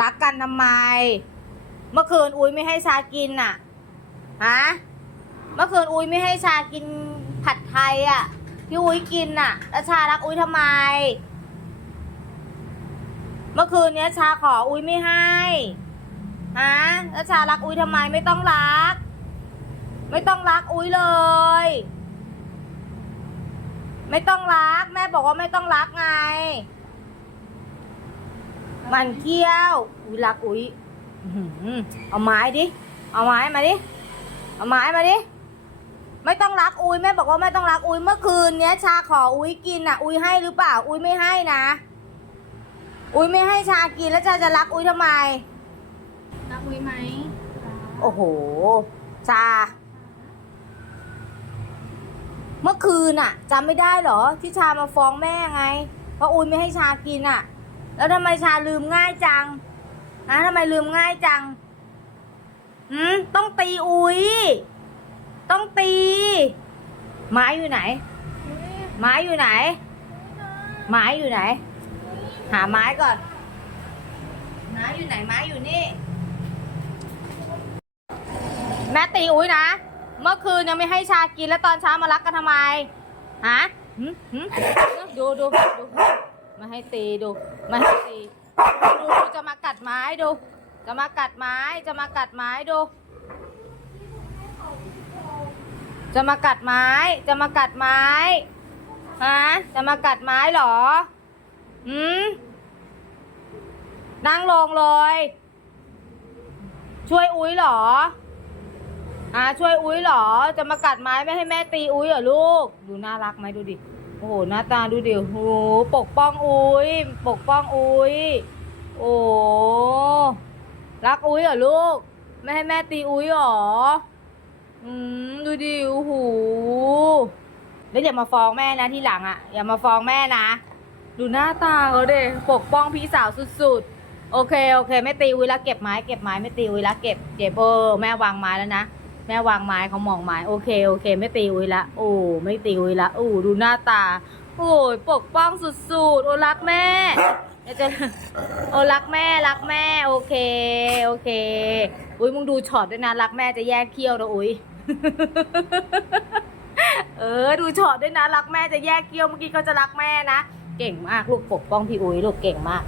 รักกันทำไม เมื่อคืนอุ้ยไม่ให้ชากินน่ะ ฮะ เมื่อคืนอุ้ยไม่ให้ชากินผัดไทยอะ ที่อุ้ยกินน่ะ แล้วชารักอุ้ยทำไม เมื่อคืนเนี้ยชาขออุ้ยไม่ให้ ฮะ แล้วชารักอุ้ยทำไมไม่ต้องรัก ไม่ต้องรักอุ้ยเลย ไม่ต้องรัก แม่บอกว่าไม่ต้องรักไง มันเกี้ยวอุ้ยรักอุ้ยอื้อหือเอาไม้ดิ เอาไม้มาดิ เอาไม้มาดิ ไม่ต้องรักอุ้ยแม่บอกว่าไม่ต้องรักอุ้ยเมื่อคืนเนี้ยชาขออุ้ยกินอะ อุ้ยให้หรือเปล่า อุ้ยไม่ให้นะ อุ้ยไม่ให้ชากินแล้วชาจะรักอุ้ยทำไม รักอุ้ยไหม โอ้โห ชา เมื่อคืนน่ะจำไม่ได้เหรอที่ชามาฟ้องแม่ไงเพราะอุ้ยไม่ให้ชากินอะ แล้วทำไมชาลืมง่ายจังฮะทำไมลืมง่ายจังหืมต้องตีอุ้ย ต้องตี ไม้อยู่ไหน ไม้อยู่ไหน ไม้อยู่ไหน หาไม้ก่อน ไม้อยู่ไหน ไม้อยู่นี่ แม่ตีอุ้ยนะ เมื่อคืนยังไม่ให้ชากินแล้วตอนเช้ามารักกันทำไม ฮะดูดูดู มาให้ตีดูมาให้ตีดูดูจะมากัดไม้ดู จะมากัดไม้จะมากัดไม้ดู จะมากัดไม้จะมากัดไม้ฮะจะมากัดไม้เหรอหืมนั่งลงเลย ช่วยอุ้ยเหรออ่าช่วยอุ้ยเหรอ จะมากัดไม้ไม่ให้แม่ตีอุ้ยเหรอลูก ดูน่ารักไหมดูดิ โอ้โหหน้าตาดูดิโอ้โหปกป้องอุ้ย ปกป้องอุ้ย โอ้รักอุ้ยเหรอลูก ไม่ให้แม่ตีอุ้ยเหรอ อืมดูดิโอ้โหแล้วอย่ามาฟ้องแม่นะที่หลังอะ อย่ามาฟ้องแม่นะ ดูหน้าตาเขาเด็ปกป้องพี่สาวสุดๆ โอเค โอเค ไม่ตีอุ้ยแล้วเก็บไม้ เก็บไม้ไม่ตีอุ้ยแล้วเก็บ เก็บเออแม่วางไม้แล้วนะ แม่วางไม้เขามองไม้ โอเคโอเค ไม่ตีอุ้ยละโอ้ไม่ตีอุ้ยละโอ้ดูหน้าตา โอ้ยปกป้องสุดๆโอ้รักแม่เดี๋ยวจะโอ้รักแม่รักแม่ โอเคโอเค อุ้ยมึงดูช็อตด้วยนะรักแม่จะแยกเขี้ยวนะอุ้ยเออดูช็อตด้วยนะรักแม่จะแยกเกี้ยวเมื่อกี้เขาจะรักแม่นะ เก่งมากลูกปกป้องพี่อุ้ยลูกเก่งมาก